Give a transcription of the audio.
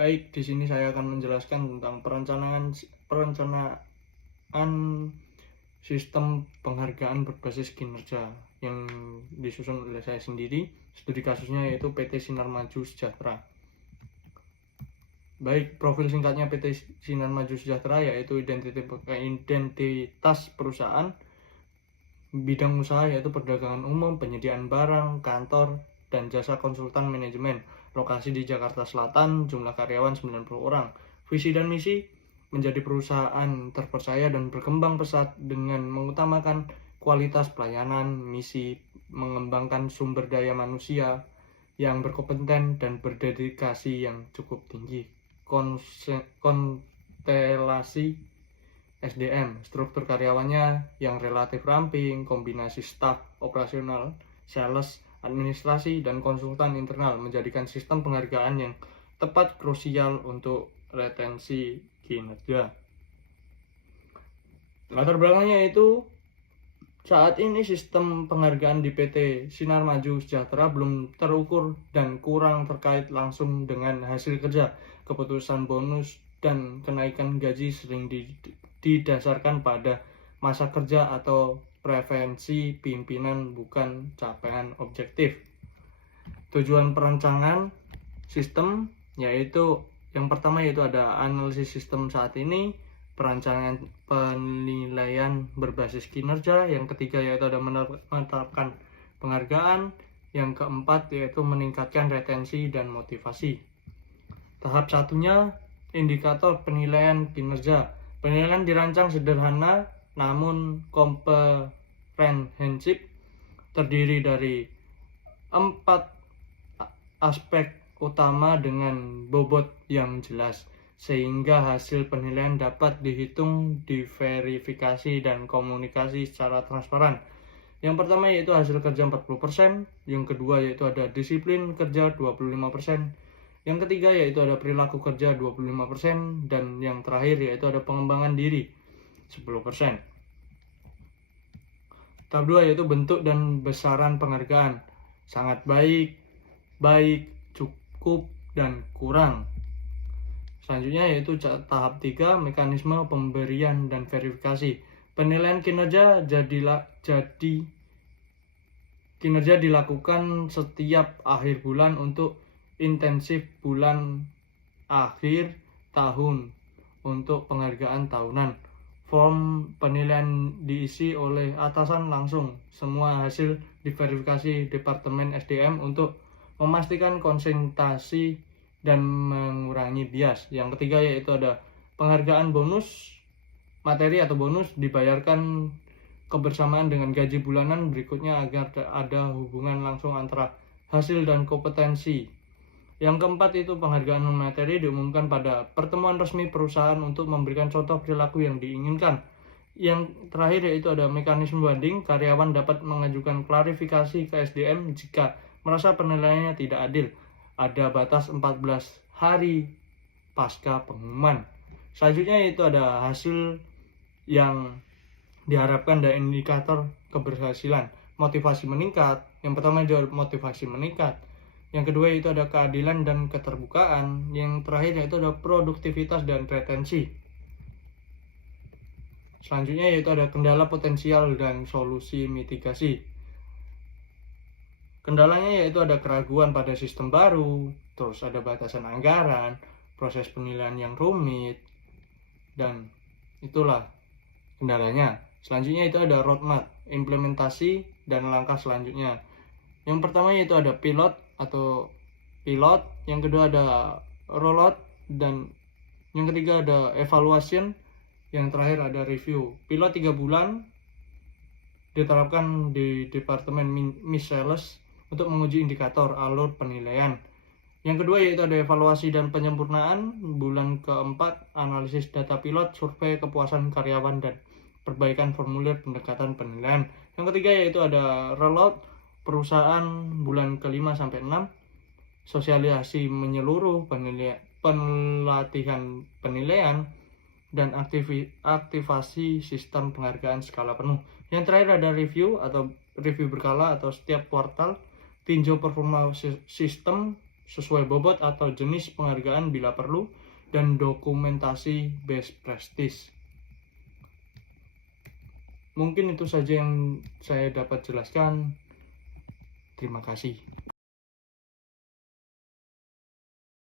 Baik, di sini saya akan menjelaskan tentang perencanaan sistem penghargaan berbasis kinerja yang disusun oleh saya sendiri. Studi kasusnya yaitu PT Sinar Maju Sejahtera. Baik, profil singkatnya PT Sinar Maju Sejahtera yaitu identitas perusahaan, bidang usaha yaitu perdagangan umum, penyediaan barang, kantor, dan jasa konsultan manajemen. Lokasi di Jakarta Selatan, jumlah karyawan 90 orang. Visi dan misi menjadi perusahaan terpercaya dan berkembang pesat dengan mengutamakan kualitas pelayanan. Misi mengembangkan sumber daya manusia yang berkompeten dan berdedikasi yang cukup tinggi. Konstelasi SDM, struktur karyawannya yang relatif ramping, kombinasi staf operasional, sales, administrasi, dan konsultan internal menjadikan sistem penghargaan yang tepat krusial untuk retensi kinerja. Latar belakangnya itu saat ini sistem penghargaan di PT Sinar Maju Sejahtera belum terukur dan kurang terkait langsung dengan hasil kerja. Keputusan bonus dan kenaikan gaji sering didasarkan pada masa kerja atau preferensi pimpinan, bukan capaian objektif. Tujuan perencanaan sistem yaitu yang pertama yaitu ada analisis sistem saat ini, perencanaan penilaian berbasis kinerja, yang ketiga yaitu ada menetapkan penghargaan, yang keempat yaitu meningkatkan retensi dan motivasi. Tahap satunya indikator penilaian kinerja. Penilaian dirancang sederhana namun komprehensif, terdiri dari 4 aspek utama dengan bobot yang jelas, sehingga hasil penilaian dapat dihitung, diverifikasi, dan komunikasi secara transparan. Yang pertama yaitu hasil kerja 40%, yang kedua yaitu ada disiplin kerja 25%, yang ketiga yaitu ada perilaku kerja 25%, dan yang terakhir yaitu ada pengembangan diri 10%. Tahap 2 yaitu bentuk dan besaran penghargaan. Sangat baik, cukup, dan kurang. Selanjutnya yaitu tahap 3, mekanisme pemberian dan verifikasi. Penilaian kinerja dilakukan setiap akhir bulan untuk intensif bulan akhir tahun untuk penghargaan tahunan. Form penilaian diisi oleh atasan langsung. Semua hasil diverifikasi Departemen SDM untuk memastikan konsentrasi dan mengurangi bias. Yang ketiga yaitu ada penghargaan bonus. Materi atau bonus dibayarkan kebersamaan dengan gaji bulanan berikutnya agar ada hubungan langsung antara hasil dan kompetensi. Yang keempat itu penghargaan materi diumumkan pada pertemuan resmi perusahaan untuk memberikan contoh perilaku yang diinginkan. Yang terakhir yaitu ada mekanisme banding. Karyawan dapat mengajukan klarifikasi ke SDM jika merasa penilaiannya tidak adil. Ada batas 14 hari pasca pengumuman. Selanjutnya yaitu ada hasil yang diharapkan dari indikator keberhasilan. Motivasi meningkat. Yang pertama itu motivasi meningkat. Yang kedua itu ada keadilan dan keterbukaan. Yang terakhir yaitu ada produktivitas dan retensi. Selanjutnya yaitu ada kendala potensial dan solusi mitigasi. Kendalanya yaitu ada keraguan pada sistem baru, terus ada batasan anggaran, proses penilaian yang rumit, dan itulah kendalanya. Selanjutnya itu ada roadmap, implementasi, dan langkah selanjutnya. Yang pertama yaitu ada pilot, yang kedua ada rollout, dan yang ketiga ada evaluation, yang terakhir ada review. Pilot 3 bulan diterapkan di Departemen Sales untuk menguji indikator alur penilaian. Yang kedua yaitu ada evaluasi dan penyempurnaan. Bulan keempat analisis data pilot, survei kepuasan karyawan, dan perbaikan formulir pendekatan penilaian. Yang ketiga yaitu ada rollout perusahaan bulan ke-5 sampai 6, sosialisasi menyeluruh, pelatihan penilaian, dan aktivasi sistem penghargaan skala penuh. Yang terakhir ada review berkala atau setiap kuartal, tinjau performa sistem sesuai bobot atau jenis penghargaan bila perlu, dan dokumentasi best practice. Mungkin itu saja yang saya dapat jelaskan. Terima kasih.